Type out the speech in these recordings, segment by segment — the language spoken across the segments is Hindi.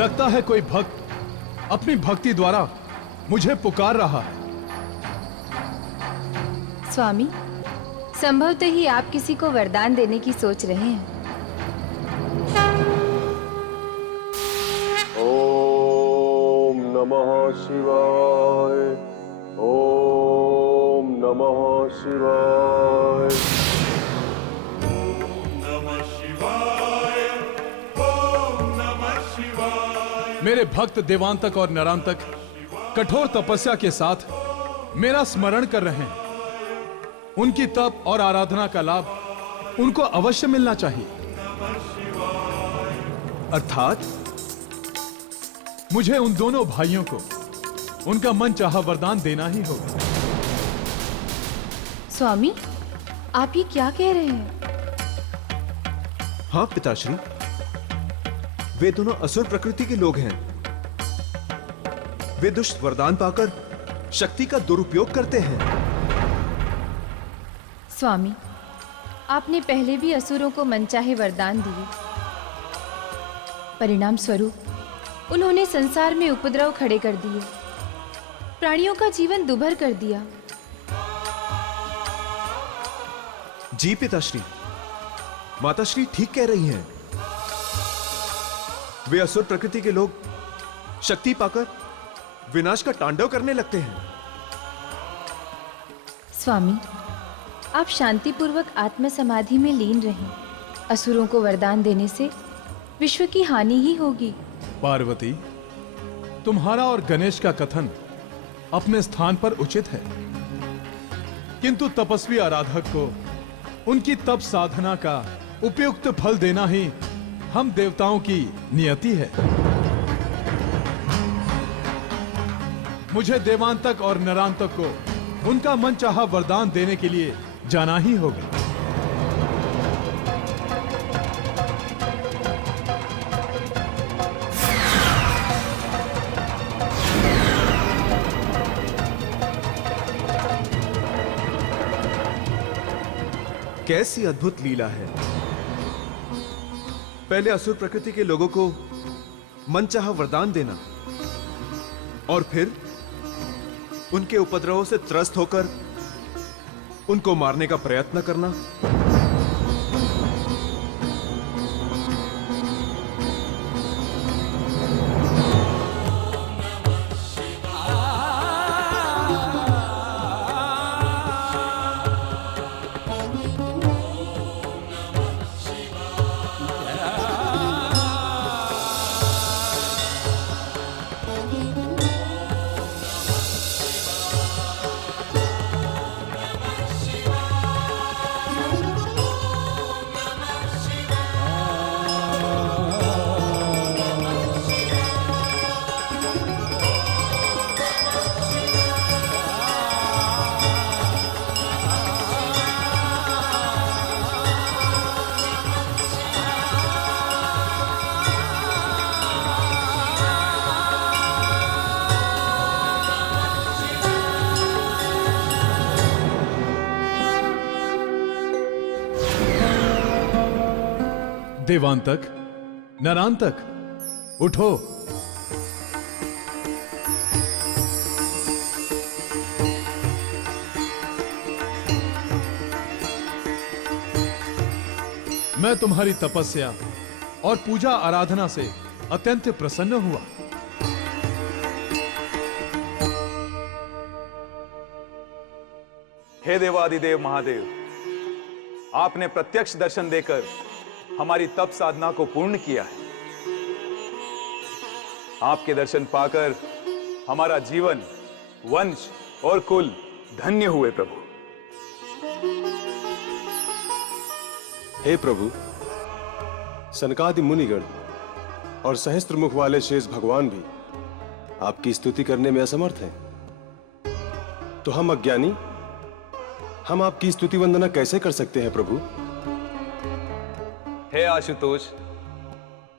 लगता है कोई भक्त अपनी भक्ति द्वारा मुझे पुकार रहा है। स्वामी, संभवतः ही आप किसी को वरदान देने की सोच रहे हैं। ओम नमः शिवाय, ओम नमः शिवाय। मेरे भक्त देवांतक और नरांतक कठोर तपस्या के साथ मेरा स्मरण कर रहे हैं। उनकी तप और आराधना का लाभ उनको अवश्य मिलना चाहिए। अर्थात मुझे उन दोनों भाइयों को उनका मनचाहा वरदान देना ही होगा। स्वामी, आप ये क्या कह रहे हैं? हाँ पिताश्री, वे दोनों असुर प्रकृति के लोग हैं। वे दुष्ट वरदान पाकर शक्ति का दुरुपयोग करते हैं। स्वामी, आपने पहले भी असुरों को मनचाहे वरदान दिए। परिणाम स्वरूप उन्होंने संसार में उपद्रव खड़े कर दिए, प्राणियों का जीवन दुभर कर दिया। जी पिताश्री, माताश्री ठीक कह रही हैं। वे असुर प्रकृति के लोग शक्ति पाकर विनाश का तांडव करने लगते हैं। स्वामी, आप शांतिपूर्वक आत्म समाधि में लीन रहें। असुरों को वरदान देने से विश्व की हानि ही होगी। पार्वती, तुम्हारा और गणेश का कथन अपने स्थान पर उचित है, किंतु तपस्वी आराधक को उनकी तप साधना का उपयुक्त फल देना ही हम देवताओं की नियति है। मुझे देवांतक और नरांतक को उनका मनचाहा वरदान देने के लिए जाना ही होगा। कैसी अद्भुत लीला है। पहले असुर प्रकृति के लोगों को मनचाहा वरदान देना और फिर उनके उपद्रवों से त्रस्त होकर उनको मारने का प्रयत्न करना। देवांतक, नरांतक, उठो। मैं तुम्हारी तपस्या और पूजा आराधना से अत्यंत प्रसन्न हुआ। हे देवादिदेव महादेव, आपने प्रत्यक्ष दर्शन देकर हमारी तप साधना को पूर्ण किया है। आपके दर्शन पाकर हमारा जीवन, वंश और कुल धन्य हुए प्रभु। हे प्रभु, सनकादि मुनिगण और सहस्त्र मुख वाले शेष भगवान भी आपकी स्तुति करने में असमर्थ हैं। तो हम अज्ञानी, हम आपकी स्तुति वंदना कैसे कर सकते हैं प्रभु? हे आशुतोष,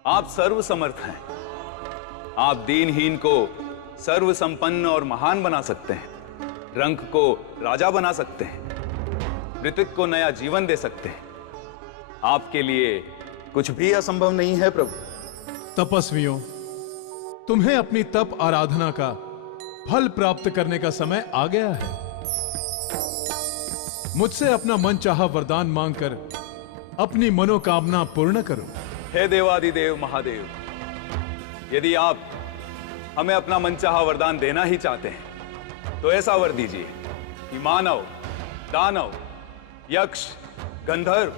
आप सर्व समर्थ हैं। आप दीनहीन को सर्व संपन्न और महान बना सकते हैं, रंक को राजा बना सकते हैं, मृतक को नया जीवन दे सकते हैं। आपके लिए कुछ भी असंभव नहीं है प्रभु। तपस्वियों, तुम्हें अपनी तप आराधना का फल प्राप्त करने का समय आ गया है। मुझसे अपना मनचाहा वरदान मांगकर अपनी मनोकामना पूर्ण करो। हे देवादिदेव महादेव, यदि आप हमें अपना मनचाहा वरदान देना ही चाहते हैं तो ऐसा वर दीजिए कि मानव, दानव, यक्ष, गंधर्व,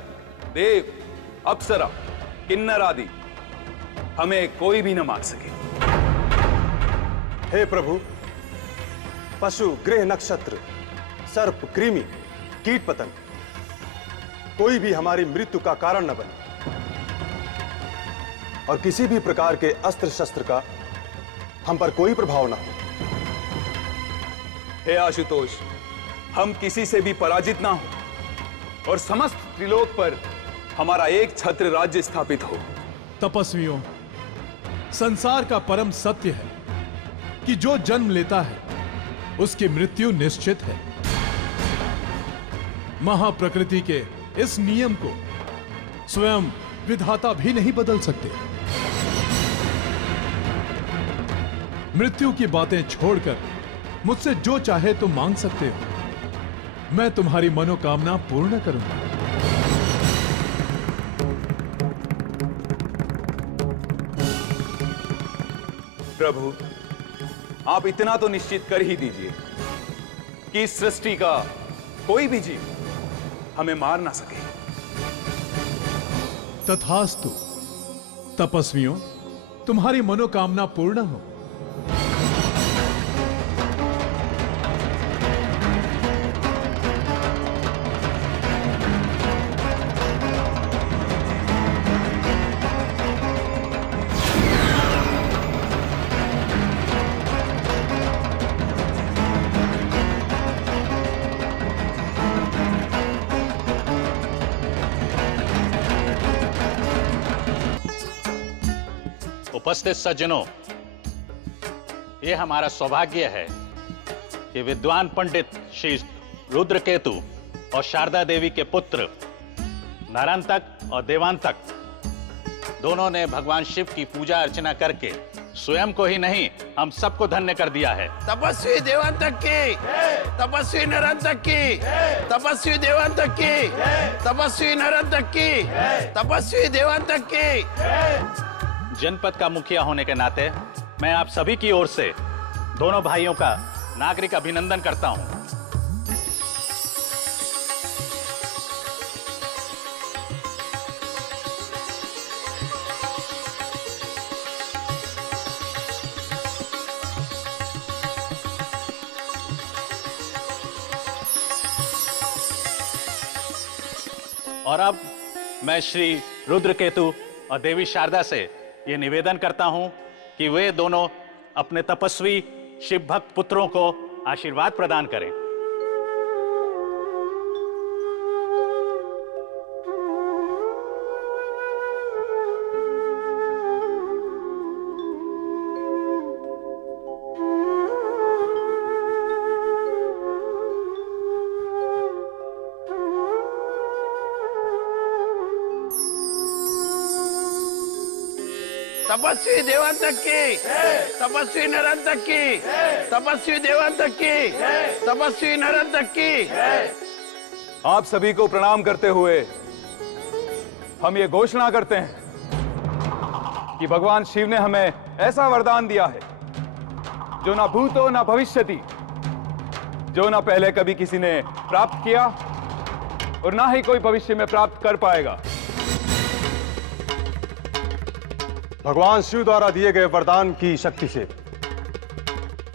देव, अप्सरा, किन्नर आदि हमें कोई भी न मार सके। हे प्रभु, पशु, गृह, नक्षत्र, सर्प, कृमि, कीट पतंग कोई भी हमारी मृत्यु का कारण न बने और किसी भी प्रकार के अस्त्र शस्त्र का हम पर कोई प्रभाव न हो। हे आशुतोष, हम किसी से भी पराजित ना हो और समस्त त्रिलोक पर हमारा एक छत्र राज्य स्थापित हो। तपस्वियों, संसार का परम सत्य है कि जो जन्म लेता है उसकी मृत्यु निश्चित है। महाप्रकृति के इस नियम को स्वयं विधाता भी नहीं बदल सकते। मृत्यु की बातें छोड़कर मुझसे जो चाहे तो मांग सकते हो। मैं तुम्हारी मनोकामना पूर्ण करूंगा। प्रभु, आप इतना तो निश्चित कर ही दीजिए कि इस सृष्टि का कोई भी जीव हमें मार ना सके। तथास्तु। तपस्वियों, तुम्हारी मनोकामना पूर्ण हो। उपस्थित सज्जनों, ये हमारा सौभाग्य है कि विद्वान पंडित श्री रुद्रकेतु और शारदा देवी के पुत्र नरांतक और देवांतक दोनों ने भगवान शिव की पूजा अर्चना करके स्वयं को ही नहीं हम सबको धन्य कर दिया है। तपस्वी देवांतक की, तपस्वी नरांतक की, तपस्वी देवांतक की, तपस्वी नरांतक की, तपस्वी देवांतक की। जनपद का मुखिया होने के नाते मैं आप सभी की ओर से दोनों भाइयों का नागरिक अभिनंदन करता हूं। और अब मैं श्री रुद्रकेतु और देवी शारदा से ये निवेदन करता हूं कि वे दोनों अपने तपस्वी शिव भक्त पुत्रों को आशीर्वाद प्रदान करें। तपस्वी देवांतक की, तपस्वी नरांतक की, तपस्वी देवांतक की, तपस्वी नरांतक की। आप सभी को प्रणाम करते हुए हम ये घोषणा करते हैं कि भगवान शिव ने हमें ऐसा वरदान दिया है जो ना भूतो ना भविष्यति, जो ना पहले कभी किसी ने प्राप्त किया और ना ही कोई भविष्य में प्राप्त कर पाएगा। भगवान शिव द्वारा दिए गए वरदान की शक्ति से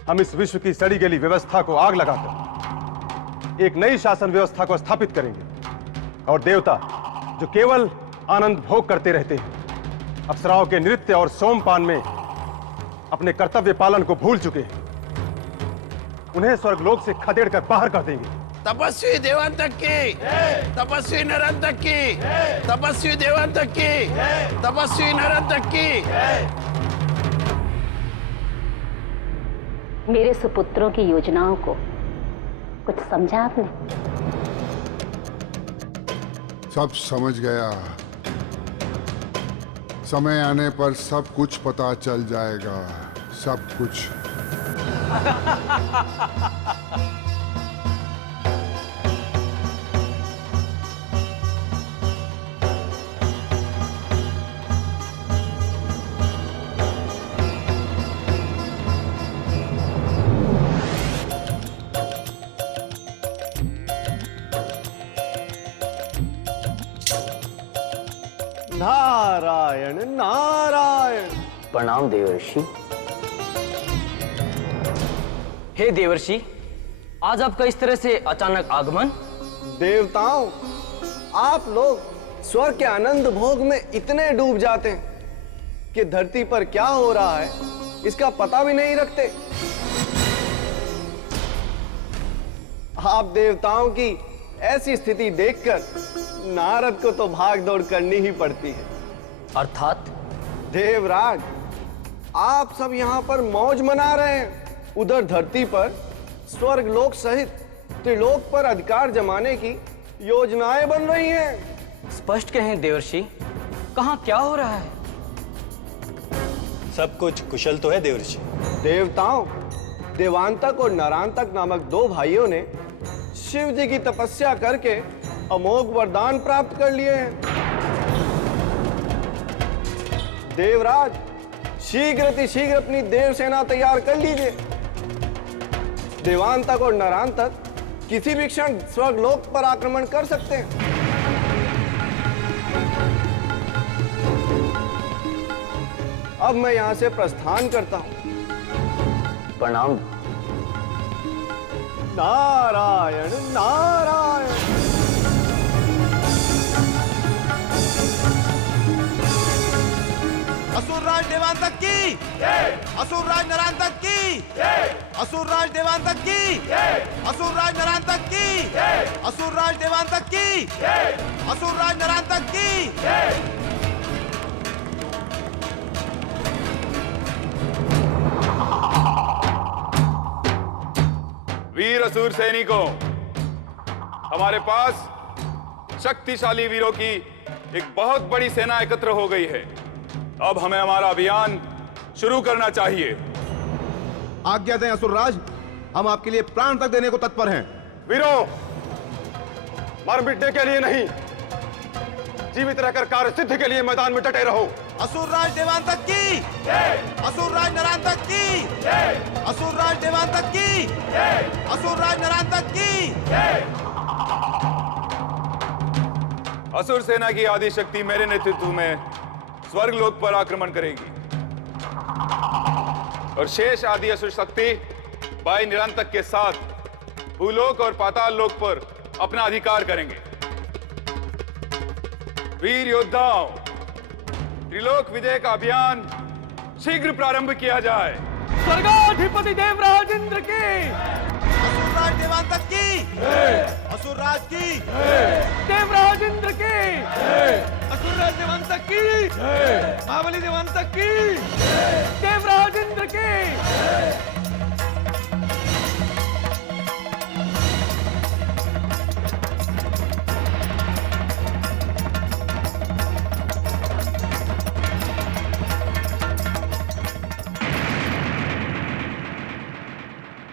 हम इस विश्व की सड़ी गली व्यवस्था को आग लगाकर एक नई शासन व्यवस्था को स्थापित करेंगे और देवता जो केवल आनंद भोग करते रहते हैं, अप्सराओं के नृत्य और सोमपान में अपने कर्तव्य पालन को भूल चुके हैं, उन्हें स्वर्गलोक से खदेड़ कर बाहर कर देंगे। तपस्वी देवांतक की, तपस्वी नरांतक की, तपस्वी देवांतक की, तपस्वी नरांतक की। मेरे सुपुत्रों की योजनाओं को कुछ समझा आपने? सब समझ गया। समय आने पर सब कुछ पता चल जाएगा। सब कुछ। नारायण नारायण। प्रणाम देवर्षि। हे देवर्षि, आज आपका इस तरह से अचानक आगमन? देवताओं, आप लोग स्वर्ग के आनंद भोग में इतने डूब जाते हैं कि धरती पर क्या हो रहा है इसका पता भी नहीं रखते। आप देवताओं की ऐसी स्थिति देखकर नारद को तो भाग दौड़ करनी ही पड़ती है। अर्थात? देवराज, आप सब यहाँ पर मौज मना रहे हैं, उधर धरती पर स्वर्ग लोक सहित त्रिलोक पर अधिकार जमाने की योजनाएं बन रही हैं। स्पष्ट कहें देवर्षि, कहाँ क्या हो रहा है? सब कुछ कुशल तो है देवर्षि। देवताओं, देवांतक और नरांतक नामक दो भाइयों ने शिव जी की तपस्या करके अमोघ वरदान प्राप्त कर लिए हैं। देवराज, शीघ्र अपनी देव सेना तैयार कर लीजिए। देवांतक और नरांतक किसी भी क्षण स्वर्गलोक पर आक्रमण कर सकते हैं। अब मैं यहां से प्रस्थान करता हूं। प्रणाम। नारायण नारायण। असुरराज देवांतक की जय, असुरराज नरांतक की जय, असुरराज देवांतक की जय, असुरराज नरांतक की जय, असुरराज देवांतक की जय, असुरराज नरांतक की जय। वीर असुर सैनिकों, हमारे पास शक्तिशाली वीरों की एक बहुत बड़ी सेना एकत्र हो गई है। अब हमें हमारा अभियान शुरू करना चाहिए। आज्ञा दें असुरराज, हम आपके लिए प्राण तक देने को तत्पर हैं। वीरों, मर मिटने के लिए नहीं, जीवित रहकर कार्य सिद्धि के लिए मैदान में डटे रहो। असुरराज देवांतक की जय, असुरराज नरांतक की जय, असुरराज देवांतक की जय, असुरराज नरांतक की जय। असुर सेना की आदि शक्ति मेरे नेतृत्व में स्वर्गलोक पर आक्रमण करेगी और शेष आदि असुर शक्ति बाई निरंतक के साथ भूलोक और पाताल लोक पर अपना अधिकार करेंगे। वीर योद्धाओं, त्रिलोक विजय का अभियान शीघ्र प्रारंभ किया जाए। स्वर्गाधिपति देवराज इंद्र की, असुरराज देवांतक की, असुरराज की, देवराज इंद्र की, असुरराज देवांतक की, महाबली देवांतक की, देवराज इंद्र की।